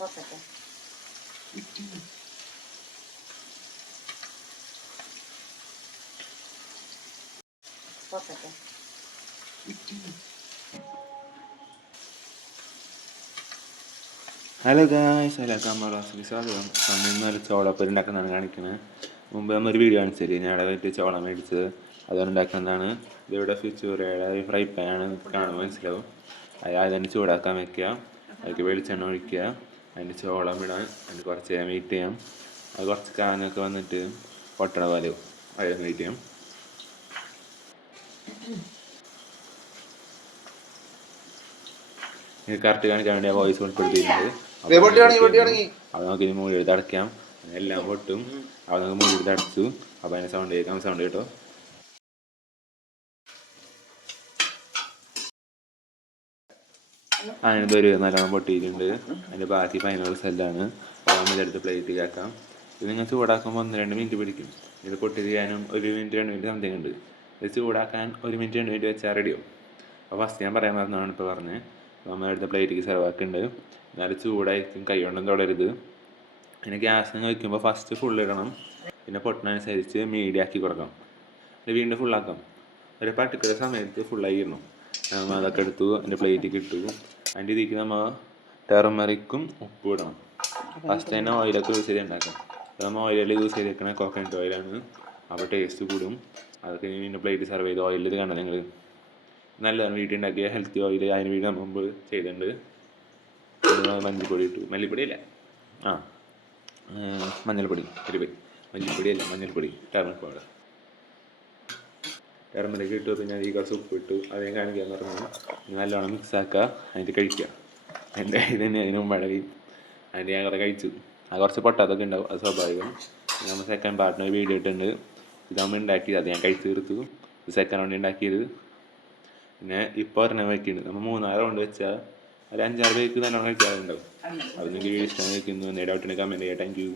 പൊട്ടട്ടെ. പൊട്ടട്ടെ. Hello guys, എല്ലാവർക്കും അമ്മ ക്ലാസ്സിൽ സ്വാഗതം. ഇന്നൊരു ചോളപ്പൊരി ഉണ്ടാക്കുന്നതാണ് കാണിക്കുന്നത്. മുമ്പ് നമ്മൊരു വീഡിയോ കാണിച്ചില്ലേ, ഞാൻ അവിടെ വെച്ച് ചോള മേടിച്ചത് അതാണ് ഉണ്ടാക്കുന്നതാണ്. ഇതിവിടെ ഫിച്ചൂറയുടെ ഫ്രൈ പാനാണ്, കാണുമ്പോൾ മനസ്സിലാവും. അത് തന്നെ ചൂടാക്കാൻ വയ്ക്കുക, അതിലേക്ക് വെളിച്ചെണ്ണ ഒഴിക്കുക, അതിൻ്റെ ചോളം ഇടാൻ, അതിന് കുറച്ച് നേരം വെയിറ്റ് ചെയ്യാം. അത് കുറച്ച് കാനൊക്കെ വന്നിട്ട് പൊട്ടണ പോലെ അതിന് വെയിറ്റ് ചെയ്യാം. കറക്റ്റ് കാണിക്കാൻ വേണ്ടി ആ വോയിസ് ഉൾപ്പെടുത്തിയിട്ടുണ്ട്. അത് നമുക്ക് ഇനി മൂടി എടുത്ത് അടയ്ക്കാം. എല്ലാം പൊട്ടും. അത് നമുക്ക് മൂടി എടുത്ത് അടച്ചു. അപ്പോൾ അതിന് സൗണ്ട് കേൾക്കാം. സൗണ്ട് കേട്ടോ. അതിനകത്ത് ഒരു നല്ലോണം പൊട്ടിയിട്ടുണ്ട്. അതിൻ്റെ ബാക്കി ഫൈനൽ സെല്ലാണ്. നമ്മൾ ഇതെടുത്ത് പ്ലേറ്റ് കേൾക്കാം. ഇത് നിങ്ങൾ ചൂടാക്കുമ്പോൾ 1-2 മിനിറ്റ് പിടിക്കും. ഇത് പൊട്ടി ചെയ്യാനും 1 മിനിറ്റ് 2 മിനിറ്റ് സംതിങ് ഉണ്ട്. ഇത് ചൂടാക്കാൻ 1 മിനിറ്റ് 2 മിനിറ്റ് വെച്ചാൽ റെഡിയാവും. അപ്പോൾ ഫസ്റ്റ് ഞാൻ പറയാൻ മറന്നാണ് ഇപ്പോൾ പറഞ്ഞത്. നമ്മളെടുത്ത പ്ലേറ്റിലേക്ക് സെർവ് ആക്കുന്നുണ്ട്. എന്നാലും ചൂടായിരിക്കും, കൈ കൊണ്ടും തുടരുത്. പിന്നെ ഗ്യാസ് വയ്ക്കുമ്പോൾ ഫസ്റ്റ് ഫുൾ ഇടണം. പിന്നെ പൊട്ടണനുസരിച്ച് മീഡിയം ആക്കി കൊടുക്കണം. പിന്നെ വീണ്ടും ഫുള്ളാക്കാം. ഒരു പർട്ടിക്കുലർ സമയത്ത് ഫുള്ളായി ഇടണം. നമ്മൾ അതൊക്കെ എടുത്തു, അതിൻ്റെ പ്ലേറ്റിലേക്ക് ഇട്ടു. അതിൻ്റെ ഇതിലേക്ക് നമ്മൾ ടെർമറിക്കും ഉപ്പും ഇടണം. ഫസ്റ്റ് തന്നെ ഓയിലൊക്കെ യൂസ് ചെയ്ത് ഉണ്ടാക്കാം. നമ്മൾ ഓയിലിൽ യൂസ് ചെയ്തേക്കണ കോക്കനട്ട് ഓയിലാണ്. അപ്പോൾ ടേസ്റ്റ് കൂടും. അതൊക്കെ പിന്നെ പ്ലേറ്റ് സെർവ് ചെയ്ത് ഓയിലിൽ ഇത് കണ്ടത് നിങ്ങൾ നല്ലതാണ്. വീട്ടിൽ ഉണ്ടാക്കിയ ഹെൽത്തി ഓയിൽ. അതിന് വേണ്ടി നമ്മൾ മുമ്പ് ചെയ്തിട്ടുണ്ട്. മഞ്ഞൾപ്പൊടി ഇട്ടു. മല്ലിപ്പൊടിയല്ല, മഞ്ഞൾപ്പൊടി മല്ലിപ്പൊടിയല്ല, മഞ്ഞൾപ്പൊടി, ടെർമറിക് പൗഡർ. ടെർമറിക് ഇട്ടു. പിന്നെ ഈ കുറച്ച് ഉപ്പ് ഇട്ടു. അതേ കാണിക്കാന്ന് പറഞ്ഞു. നല്ലോണം മിക്സ് ആക്കുക, അതിൻ്റെ കഴിക്കുക. എൻ്റെ ഇത് തന്നെ അതിന് മുമ്പഴകി അതിൻ്റെ ഞാൻ കുറേ കഴിച്ചു. അത് കുറച്ച് പൊട്ടാത്തൊക്കെ ഉണ്ടാവും, അത് സ്വാഭാവികം. നമ്മൾ സെക്കൻഡ് പാർട്ടിന് ഒരു വീഡിയോ ഇട്ടിട്ടുണ്ട്. ഇതാകുമ്പോൾ ഉണ്ടാക്കിയത് അത് ഞാൻ കഴിച്ച് തീർത്തു. ഇത് സെക്കൻഡ് റൗണ്ട് ഉണ്ടാക്കിയത്. പിന്നെ ഇപ്പോൾ ഒരെണ്ണം വയ്ക്കുന്നുണ്ട്. നമ്മൾ 3-4 റൗണ്ട് വെച്ചാൽ ഒരു 5-6 പേർക്ക് നല്ലോണം കഴിക്കാറുണ്ടാവും. അത് നിങ്ങൾക്ക് വീഡിയോ ഇഷ്ടമായി വയ്ക്കുന്നു. എന്തെങ്കിലും ഡൗട്ട് ഉണ്ടെങ്കിൽ കമൻറ്റ് ചെയ്യാം. Thank you.